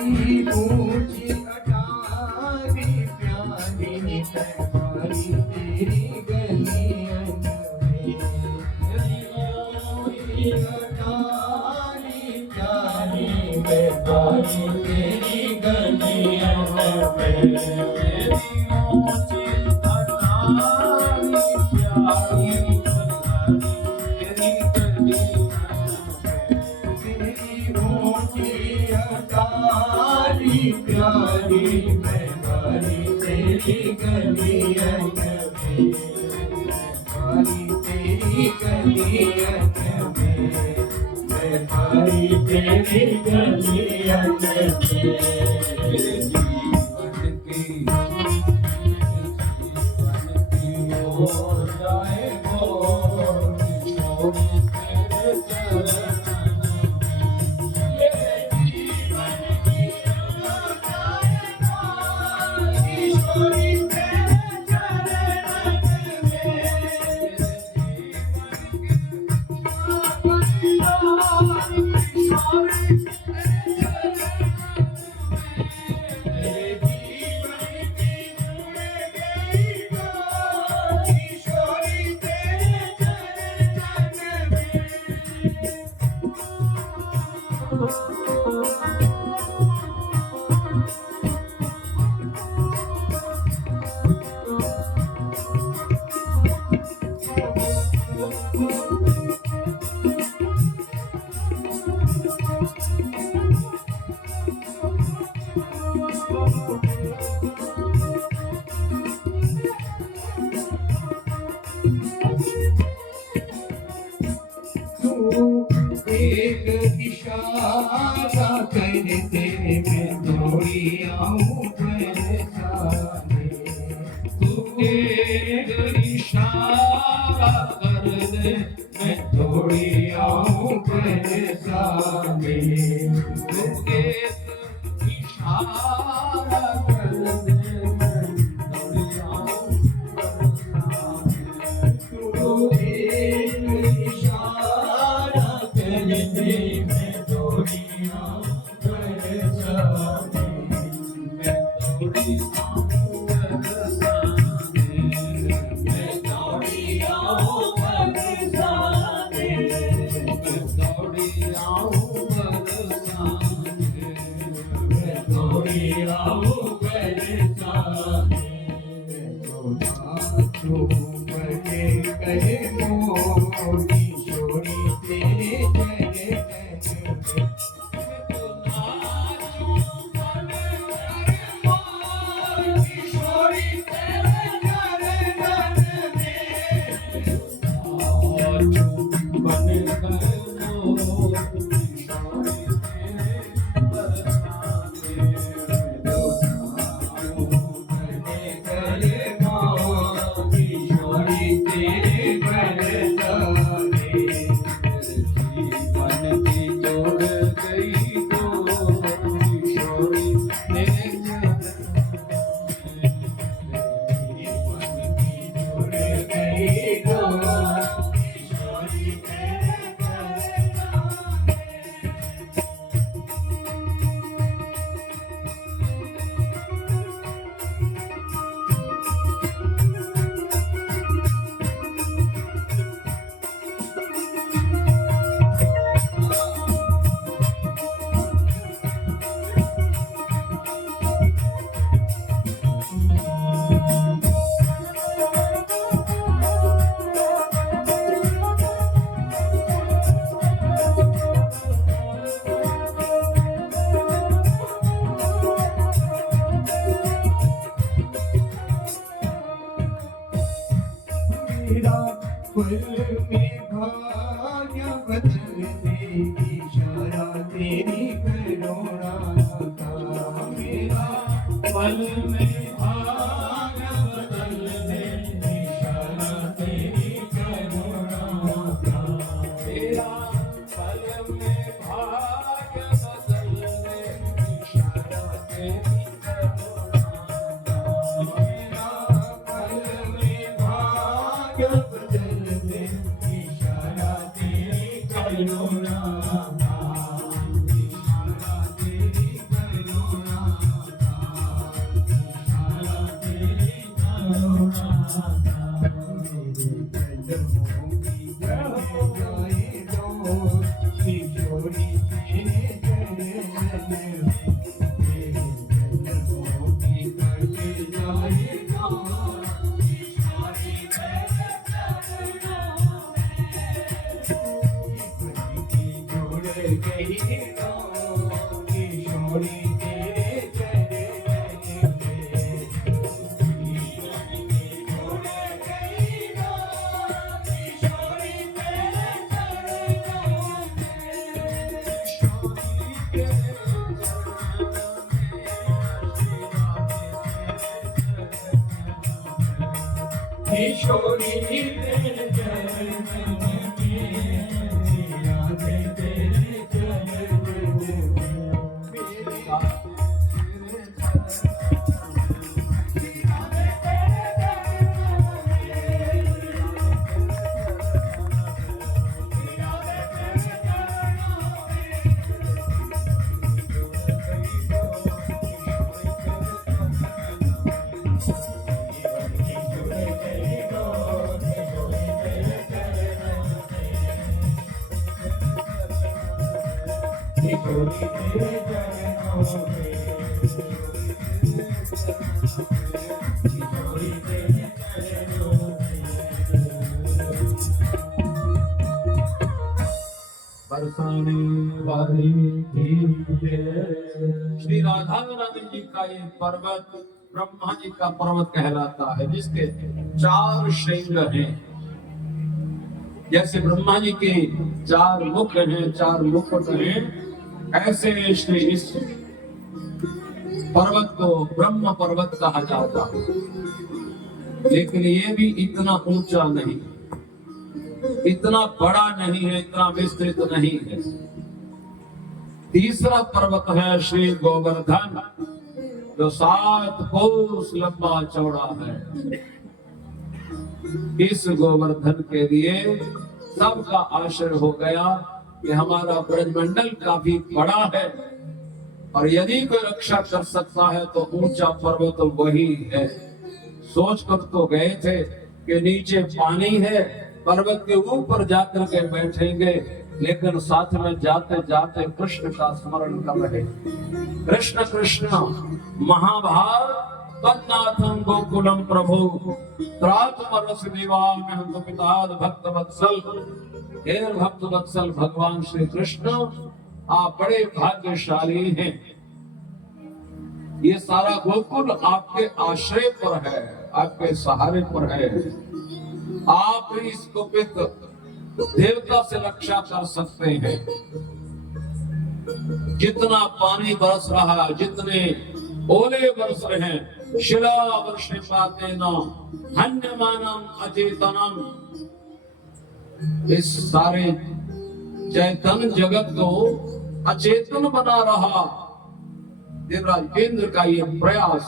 ऊंची अटारी प्यारी तुम्हारी तेरी गलियां में अटारी प्यारी तुम्हारी तेरी गलियां में ऊंची अटारी प्यारी प्यारी मैं बारी तेरी गलियां में बारी तेरी गलियां में मैं बारी तेरी गलियां में जीवन की हो जाए वो तेरे चरण एक इशारा करते मैं दौड़ी आऊं परेशानी तू एक इशारा कर दे मैं दौड़ी आऊं परेशानी तू एक इशारा कर दे मैं दौड़ी आऊं परेशानी तू एक इशारा कर दे मैं दौड़ी आऊं परेशानी मैं दौड़ी आऊं परेशानी मैं दौड़ी आऊं परेशानी मैं दौड़ी आऊं परेशानी मैं दौड़ी आऊं परेशानी तो बने कहे मोरी छोड़ी तेरे जय जय पल में भाग्य बदल देगी इशारा तेरी करुणा का मेरा पल में भाग्य बदल देगी इशारा तेरी करुणा का मेरा पल में भाग्य बदल देगी इशारा तेरी करुणा का मेरा पल में भाग्य करुणा इशारा तेरी करुणा किशोरी तेरे चरण तेरे चरणों की कट जाएगा किशोरी तेरे चरणों की जोड़ गई किशोरी तेरे चरण किशोरी तेरे चरण में राधे तेरे चरण किशोरी तेरे चरणों में किशोरी तेरे चरणों बरसाने वाली श्री राधा रानी जी का ये पर्वत ब्रह्मा जी का पर्वत कहलाता है, जिसके 4 श्रृंग हैं। जैसे ब्रह्मा जी के 4 मुख हैं, 4 मुकुट हैं, ऐसे श्री इस पर्वत को ब्रह्म पर्वत कहा जाता है। लेकिन ये भी इतना ऊंचा नहीं, इतना बड़ा नहीं है, इतना विस्तृत नहीं है। तीसरा पर्वत है श्री गोवर्धन, जो 7 कोस लंबा चौड़ा है। इस गोवर्धन के लिए सबका आश्चर्य हो गया कि हमारा ब्रजमंडल काफी बड़ा है, और यदि कोई रक्षा कर सकता है तो ऊंचा पर्वत तो वही है। सोच कर तो गए थे कि नीचे पानी है, पर्वत के ऊपर जाकर के बैठेंगे, लेकिन साथ में जाते जाते कृष्ण का स्मरण कर रहे। कृष्ण कृष्ण महाभार तन्नाथं गोकुलम प्रभु त्रातुमरस दिवामहं तुपिताद भक्त वत्सल। हे भक्त वत्सल भगवान श्री कृष्ण, आप बड़े भाग्यशाली हैं। ये सारा गोकुल आपके आश्रय पर है, आपके सहारे पर है। आप इस कुपित देवता से रक्षा कर सकते हैं। जितना पानी बरस रहा, जितने ओले बरस रहे हैं, शिला वर्षपातेन हन्यमानम अचेतनम, इस सारे चैतन्य जगत को अचेतन बना रहा देवराज इंद्र का ये प्रयास।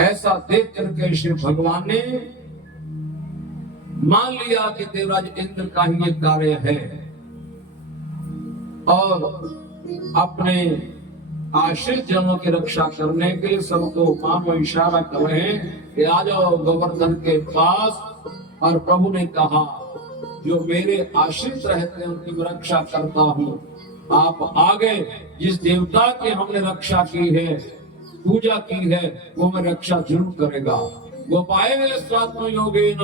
ऐसा देख करके श्री भगवान ने मान लिया कि देवराज इंद्र का ही ये कार्य है, और अपने आश्रित जनों की रक्षा करने के लिए सबको मानो इशारा कर रहे हैं कि आ जाओ गोवर्धन के पास। और प्रभु ने कहा, जो मेरे आश्रित रहते हैं उनकी मैं रक्षा करता हूँ। आप आगे जिस देवता की हमने रक्षा की है, पूजा की है, वो मैं रक्षा जरूर करेगा। गोपाय मेरे स्वात्म योगेन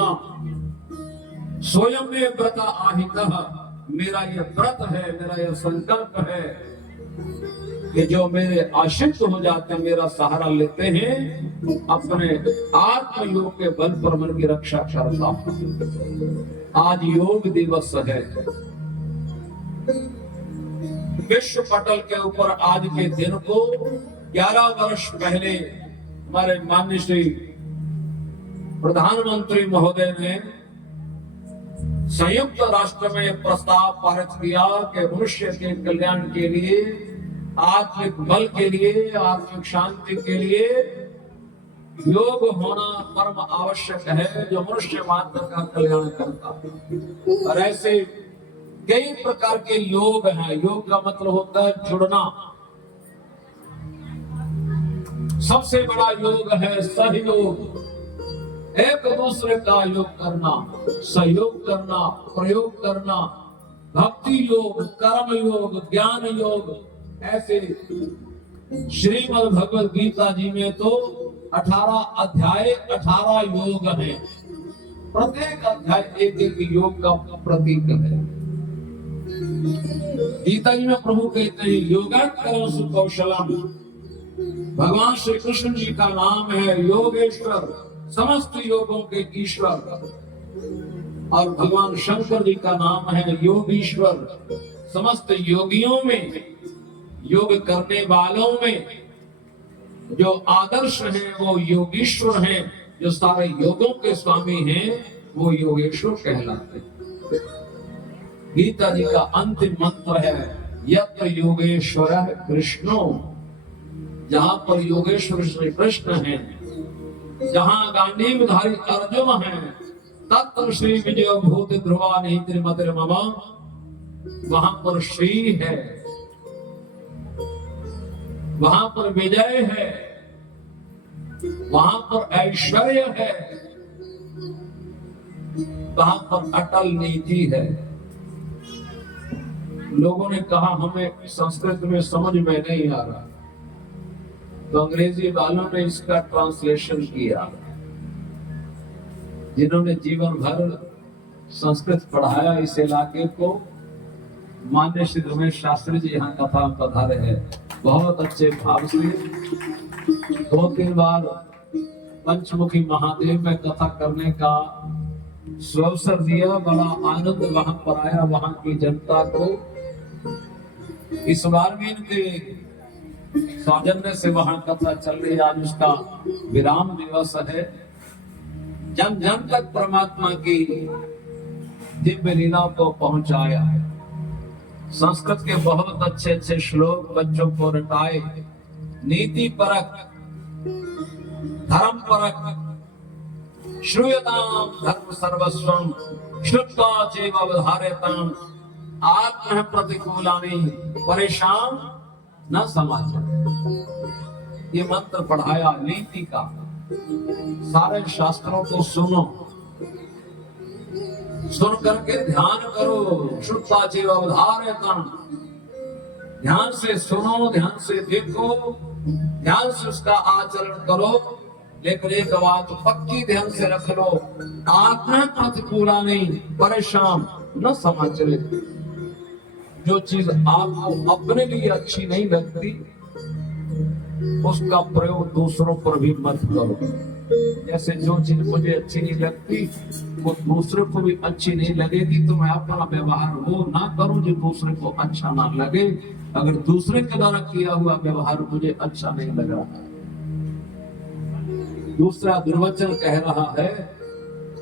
स्वयं में व्रत आहितः, मेरा ये व्रत है, मेरा ये संकल्प है कि जो मेरे आश्रित हो जाते हैं, मेरा सहारा लेते हैं, अपने आत्म योग के बल पर मन की रक्षा करता हूं। आज योग दिवस है। विश्व पटल के ऊपर आज के दिन को 11 वर्ष पहले हमारे माननीय श्री प्रधानमंत्री महोदय ने संयुक्त राष्ट्र में प्रस्ताव पारित किया कि मनुष्य के कल्याण के लिए, आत्मिक बल के लिए, आत्मिक शांति के लिए योग होना परम आवश्यक है, जो मनुष्य मात्र का कल्याण करता है। और ऐसे कई प्रकार के योग हैं। योग का मतलब होता है जुड़ना। सबसे बड़ा योग है सहयोग। एक दूसरे का योग करना, सहयोग करना, प्रयोग करना, भक्ति योग, कर्म योग, ज्ञान योग, ऐसे श्रीमद् भगवद गीता जी में तो 18 अध्याय 18 योग हैं। प्रत्येक अध्याय एक एक योग का प्रतीक है। गीता जी में प्रभु कहते हैं योगाकरण सुकौशलम। भगवान श्री कृष्ण जी का नाम है योगेश्वर, समस्त योगों के ईश्वर। और भगवान शंकर जी का नाम है योगीश्वर, समस्त योगियों में, योग करने वालों में जो आदर्श हैं वो योगीश्वर हैं। जो सारे योगों के स्वामी हैं वो योगेश्वर कहलाते हैं। गीता जी का अंतिम मंत्र है यत्र योगेश्वरः कृष्णो। जहां पर योगेश्वर श्री कृष्ण हैं, जहां गांडीवधारी अर्जुन हैं, तत्र श्री विजय भूति ध्रुवा नीतिर्मतिर्मम। वहां पर श्री है, वहां पर विजय है, वहां पर ऐश्वर्य है, वहां पर अटल नीति है। लोगों ने कहा हमें संस्कृत में समझ में नहीं आ रहा, तो अंग्रेजी वालों ने इसका ट्रांसलेशन किया। जिन्होंने जीवन भर संस्कृत पढ़ाया इस इलाके को, मान्य श्री रमेश शास्त्री जी यहाँ कथा पधारे हैं, बहुत अच्छे भाव से 2-3 बार पंचमुखी महादेव में कथा करने का अवसर दिया। बड़ा आनंद वहां पर आया वहां की जनता को। इस बार भी इनके सौजन्य से वहां कथा चल रही, आज उसका विराम दिवस है। जन जन तक परमात्मा की दिव्य लीला को पहुंचाया है। संस्कृत के बहुत अच्छे अच्छे श्लोक बच्चों को रटाए। नीति परक, धर्म परक, श्रूयताम धर्म सर्वस्वम श्रुत्वा चैव अवधारयताम आत्मनः प्रतिकूलानि परेशान न समाचार। ये मंत्र पढ़ाया नीति का। सारे शास्त्रों को सुनो, सुन करके ध्यान करो। श्रुत्वा चैव अवधारयताम, ध्यान से सुनो, ध्यान से देखो, ध्यान से उसका आचरण करो। लेकिन एक बात पक्की ध्यान से रख लो, आत्मा प्रतिकूला नहीं, परेशान न समाचरित। जो चीज आपको अपने लिए अच्छी नहीं लगती उसका प्रयोग दूसरों पर भी मत करो। जैसे जो चीज मुझे अच्छी नहीं लगती वो दूसरे को भी अच्छी नहीं लगेगी, तो मैं अपना व्यवहार वो ना करूं जो दूसरे को अच्छा ना लगे। अगर दूसरे के द्वारा किया हुआ व्यवहार मुझे अच्छा नहीं लगा, दूसरा दुर्वचन कह रहा है,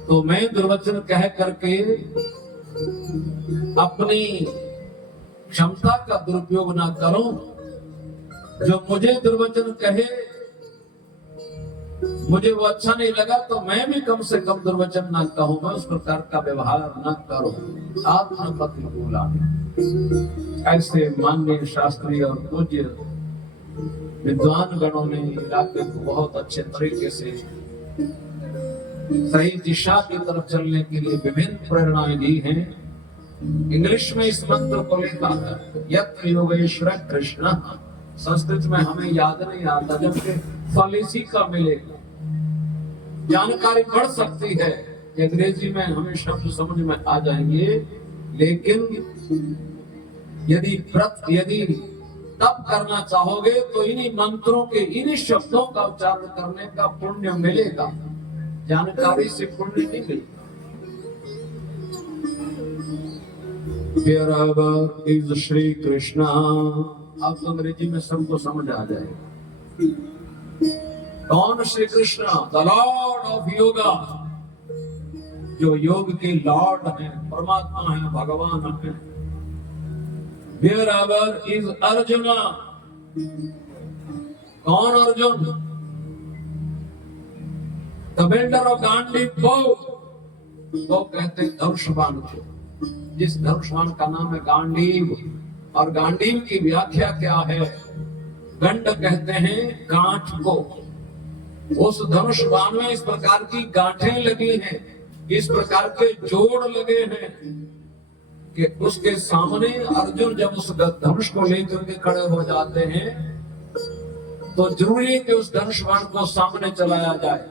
तो मैं दुर्वचन कह करके अपनी क्षमता का दुरुपयोग ना करूं। जो मुझे दुर्वचन कहे, मुझे वो अच्छा नहीं लगा, तो मैं भी कम से कम दुर्वचन ना कहूं, मैं उस प्रकार का व्यवहार न करूं। आत्मा प्रतिकूला। ऐसे माननीय शास्त्रीय और पूज्य विद्वान गणों ने इलाके को बहुत अच्छे तरीके से सही दिशा की तरफ चलने के लिए विभिन्न प्रेरणाएं दी हैं। इंग्लिश में इस मंत्र को लिखा है यत्र योगेश्वर कृष्ण। संस्कृत में हमें याद नहीं आता, जबकि फल इसी का मिलेगा। जानकारी बढ़ सकती है, अंग्रेजी में हमें शब्द समझ में आ जाएंगे, लेकिन यदि तब करना चाहोगे तो इन्हीं मंत्रों के, इन्हीं शब्दों का उच्चारण करने का पुण्य मिलेगा। जानकारी से पुण्य नहीं मिलता। Wherever is Shri Krishna. अब तो अंग्रेजी में सबको समझ आ जाएगा कौन Shri Krishna, the Lord of yoga. जो योग के लॉर्ड हैं, परमात्मा हैं, भगवान हैं। Wherever is Arjun. कौन Arjun? The builder of Gandiv bow. वो कहते हैं धनुष्यबाण को, जिस धनुष्यबाण का नाम है गांडीव। और गांडीव की व्याख्या क्या है? गंड कहते हैं गांठ को, उस धनुष बाण में इस प्रकार की गांठें लगी हैं, इस प्रकार के जोड़ लगे हैं कि उसके सामने अर्जुन जब उस धनुष को लेकर के खड़े हो जाते हैं तो जरूरी है कि उस धनुष बाण को सामने चलाया जाए।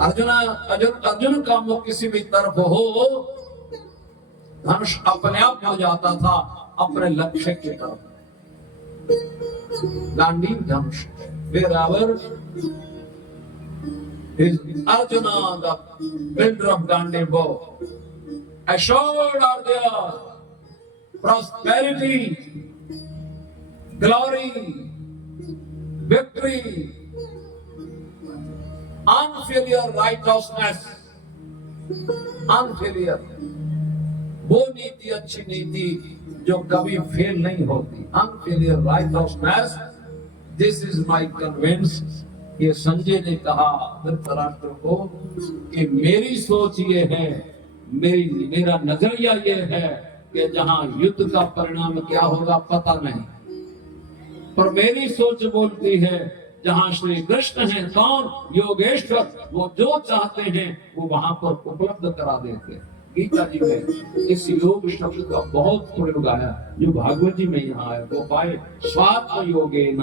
अर्जुन का मुख किसी भी तरफ हो, धनुष अपने आप हो जाता था अपने लक्ष्य की तरफ। गांडीव धनुष, wherever is Arjuna, the builder of Gandhi bow, assured are there prosperity, glory, victory, unfailure righteousness, unfailure, वो नीति अच्छी नीति जो कभी फेल नहीं होती, unfailure righteousness, this is my convince। ये संजय ने कहा धृतराष्ट्र को कि मेरी सोच ये है, मेरा नजरिया ये है कि जहां युद्ध का परिणाम क्या होगा पता नहीं, पर मेरी सोच बोलती है जहां श्री कृष्ण है कौन, योगेश्वर, वो जो चाहते हैं वो वहां पर उपलब्ध करा देते हैं। गीता जी में इस योग शब्द का बहुत प्रयोग आया जो भागवत जी में यहाँ है, वो पाए स्वात्म योगेन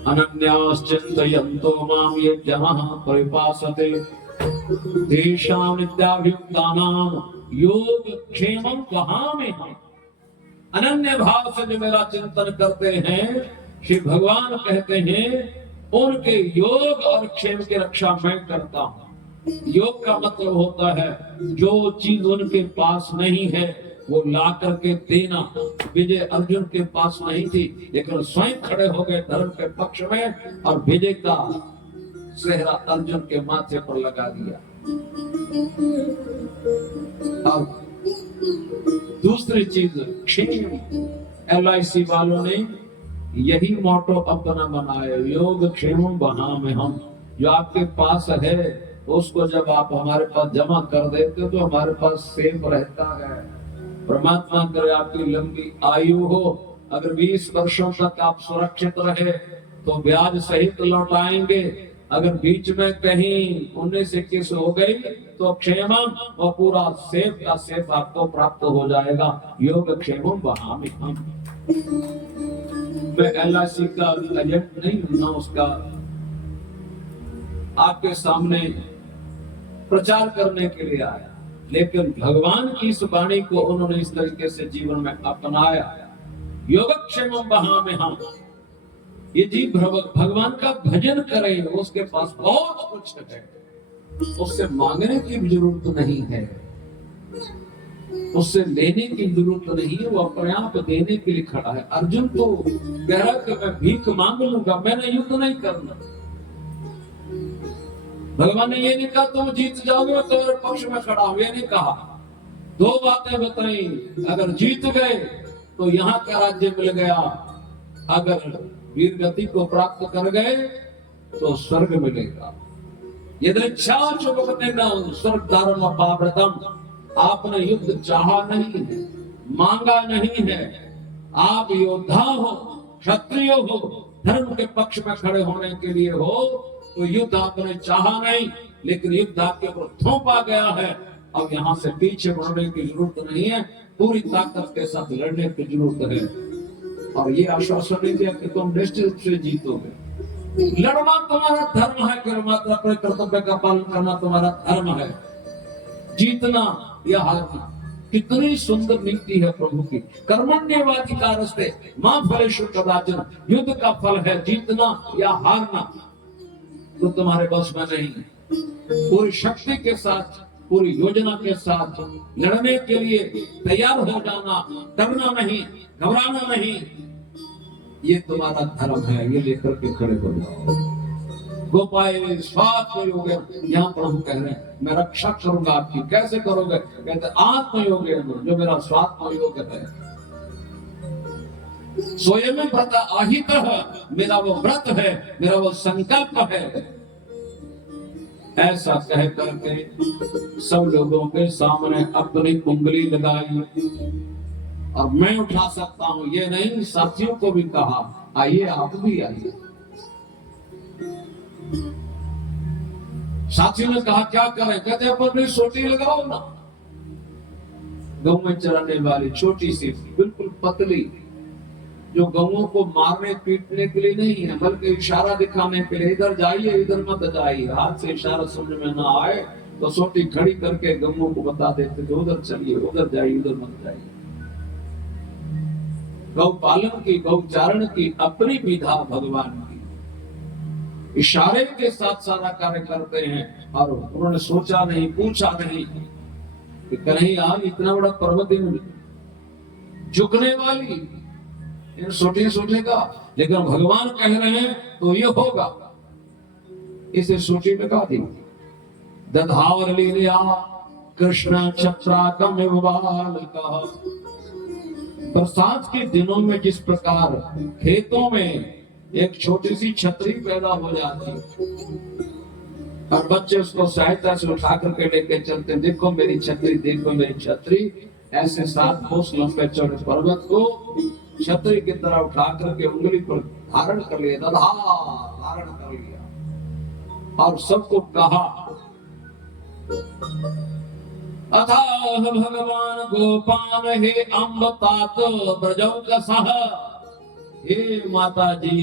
अनन्याश्चिन्तयन्तो मां ये जनः परिपासते तेषां नित्याभियुक्तानां योगक्षेमं वहाम्यहम्। अनन्य भाव से जो मेरा चिंतन करते हैं, श्री भगवान कहते हैं उनके योग और क्षेम की रक्षा मैं करता हूँ। योग का मतलब होता है जो चीज उनके पास नहीं है वो ला करके देना। विजय अर्जुन के पास नहीं थी, लेकिन स्वयं खड़े हो गए धर्म के पक्ष में और विजय का सेहरा अर्जुन के माथे पर लगा दिया। अब दूसरी चीज क्षेम, LIC वालों ने यही मोटो अपना बनाया, योग क्षेम वहाम्यहम्। जो आपके पास है उसको जब आप हमारे पास जमा कर देते तो हमारे पास सेफ रहता है। परमात्मा करे आपकी लंबी आयु हो, अगर 20 वर्षों तक आप सुरक्षित रहे तो ब्याज सहित लौटाएंगे। अगर बीच में कहीं 19-21 हो गई तो क्षेम और पूरा सेफ का सेफ आपको प्राप्त हो जाएगा। योग क्षेम वहाम्यहम्। मैं LIC का एजेंट नहीं हूं ना, उसका आपके सामने प्रचार करने के लिए आया, लेकिन भगवान की इस वाणी को उन्होंने इस तरीके से जीवन में अपनाया। योगक्षेमं वहाम्यहम्। ये जीव भगवान का भजन करे, उसके पास बहुत कुछ है, उससे मांगने की भी जरूरत नहीं है, उससे लेने की जरूरत नहीं है, वो अपने आप देने के लिए खड़ा है। अर्जुन तो कह रहा कि मैं भीख मांग लूंगा, मैंने युद्ध नहीं करना। भगवान ने ये नहीं कहा तुम जीत जाओगे मैं तुम्हारे पक्ष में खड़ा हूं, ये नहीं कहा। दो बातें बताई, अगर जीत गए तो यहाँ का राज्य मिल गया, अगर वीर गति को प्राप्त कर गए तो स्वर्ग मिलेगा। यदृच्छा स्वर्ग दारुण पाव्रतम। आपने युद्ध चाहा नहीं है, मांगा नहीं है, आप योद्धा हो, क्षत्रिय हो, धर्म के पक्ष में खड़े होने के लिए हो, तो युद्ध आपने चाहा नहीं, लेकिन युद्ध आपके ऊपर थोपा गया है। अब यहाँ से पीछे मुड़ने की जरूरत नहीं है, पूरी ताकत के साथ लड़ने की जरूरत है। और ये आश्वासन नहीं दिया कि तुम निश्चित रूप से जीतोगे। लड़ना तुम्हारा धर्म है, अपने कर्तव्य का पालन करना तुम्हारा धर्म है। जीतना या हारना, कितनी सुंदर नीति है प्रभु की। कर्मण्येवाधिकारस्ते मा फलेषु कदाचन। युद्ध का फल है जीतना या हारना, तो तुम्हारे बस में नहीं। पूरी शक्ति के साथ, पूरी योजना के साथ लड़ने के लिए तैयार हो जाना, डरना नहीं, घबराना नहीं, ये तुम्हारा धर्म है। ये लेकर के खड़े हो जाओ। गोपाय स्वात्म योग, यहाँ प्रभु कह रहे हैं मैं रक्षा करूंगा आपकी। कैसे करोगे? कहते आत्मयोग, जो मेरा स्वात्म योग है। स्वयं व्रत आहित है, मेरा वो व्रत है, मेरा वो संकल्प है। ऐसा कह करके सब लोगों के सामने अपनी उंगली लगाई और मैं उठा सकता हूं ये नहीं, साथियों को भी कहा आइए आप भी आइए। साथियों ने कहा क्या करें? कहते अपनी सोटी लगाओ ना। गौ में चराने वाली छोटी सी बिल्कुल पतली, जो गौओं को मारने पीटने के लिए नहीं है, बल्कि इशारा दिखाने के लिए, इधर जाइए इधर मत जाइए। हाथ से इशारा समझ में ना आए तो सोटी खड़ी करके गौओं को बता देते थे उधर चलिए, उधर जाइए, उधर मत जाइए। गौ पालन की, गौ चारण की अपनी विधा भगवान की, इशारे के साथ सारा कार्य करते हैं। और उन्होंने सोचा नहीं, पूछा नहीं कि कहीं आज इतना बड़ा पर्वत झुकने वाली सोटे सोटेगा, लेकिन भगवान कह रहे हैं तो ये होगा। इसे सोटी लगा दी। दधावर लीला कृष्ण छत्राकम बाल का। बरसात के दिनों में जिस प्रकार खेतों में एक छोटी सी छतरी पैदा हो जाती और बच्चे उसको सहायता से उठा करके लेके चलते, देखो मेरी छतरी, देखो मेरी छतरी। ऐसे 7 कोस लंबे चौड़े पर्वत को छतरी की तरह उठा करके उंगली पर धारण कर लिया, धारण कर लिया और सबको कहा, अथाह भगवान गोपाल हे अम्बतात ब्रजौ कसः। हे माता जी,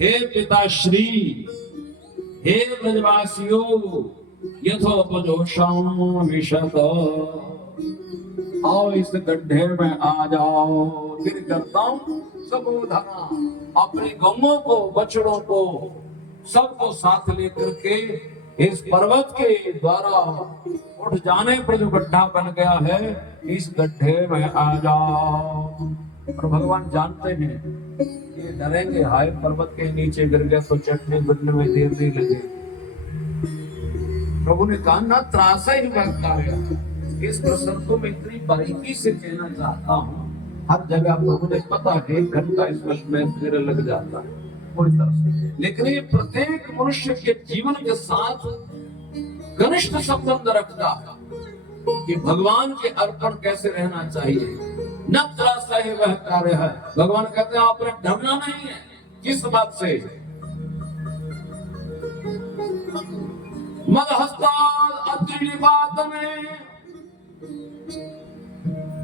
हे पिताश्री, हे ब्रजवासियों, यथोपजोषाम विशत। आओ इस गड्ढे में आ जाओ। फिर करता हूं सबोधना, अपने गौओं को, बछड़ों को, सबको साथ लेकर के इस पर्वत के द्वारा उठ जाने पर जो गड्ढा बन गया है, इस गड्ढे में आ जाओ। और भगवान जानते हैं ये डरेंगे, हाय पर्वत के नीचे गिर गए तो चटनी बनने में देर नहीं लगे। प्रभु ने कहा ना त्रासा ही कार्य। इस प्रसंग को मैं इतनी बारीकी से कहना चाहता हूँ, हर जगह प्रभु ने पता है 1 घंटा इसमें मेरा लग जाता है पूरी तरह से, लेकिन ये प्रत्येक मनुष्य के जीवन के साथ घनिष्ठ संबंध रखता है कि भगवान के अर्पण कैसे रहना चाहिए। न त्रासा ही वह कार्य है। भगवान कहते हैं आपने डरना नहीं है। किस बात से? मद हस्ताद अत्रि बात में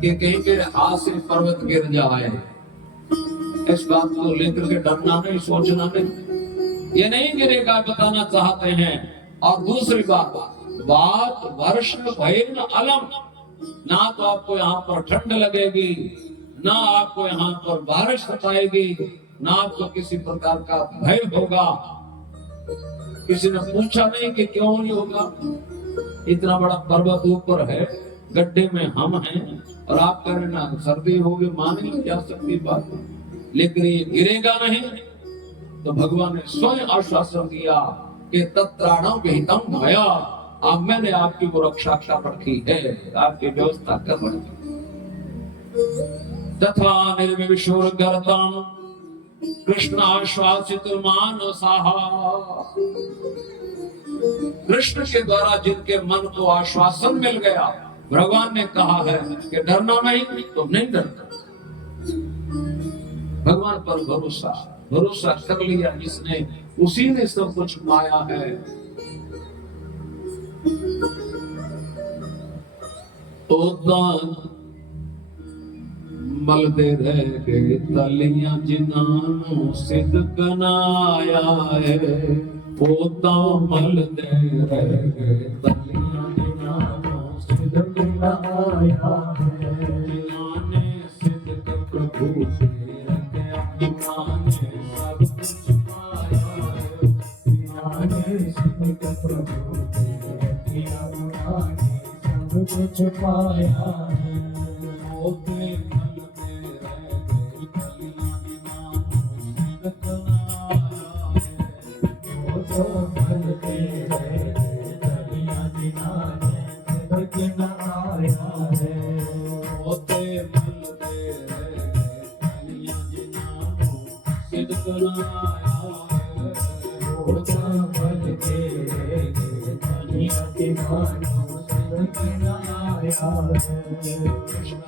कि कहीं के हाथ से पर्वत गिर जाए, इस बात को लेकर के डरना नहीं, सोचना नहीं। ये नहीं गिरेगा बताना चाहते हैं। और दूसरी बात वर्ष भयन अलम, ना तो आपको यहाँ पर ठंड लगेगी, ना आपको यहाँ पर बारिश सताएगी, ना आपको किसी प्रकार का भय होगा। किसी ने पूछा नहीं कि क्यों नहीं होगा। इतना बड़ा पर्वत ऊपर है, गड्ढे में हम हैं और आप कह रहे ना सर्दी होगी, माने नहीं जा सकती बात, लेकिन ये गिरेगा नहीं। तो भगवान ने स्वयं आश्वासन दिया कि तत्राणम विहितम भया, अब मैंने आपकी वो रक्षा कर रखी है, आपकी व्यवस्था कर रखी। तथा निर्विशोर गर्तम कृष्ण आश्वासित मानसाः। कृष्ण के द्वारा जिनके मन को आश्वासन मिल गया, भगवान ने कहा है कि डरना नहीं, तो नहीं डरना। भगवान पर भरोसा कर लिया जिसने, उसी ने सब कुछ पाया है। तो मलदे रह गए तलियां जिन्हों सिद्ध बनाया है। पोता मलदे रह गए तलियां जिन्हों सिद्ध बनाया है। जिन्होंने सिद्ध प्रभु से रखा, जिन्होंने सब कुछ पाया है। जिन्होंने सिद्ध प्रभु से रखा, उन्होंने सब कुछ पाया है। पोते कृष्ण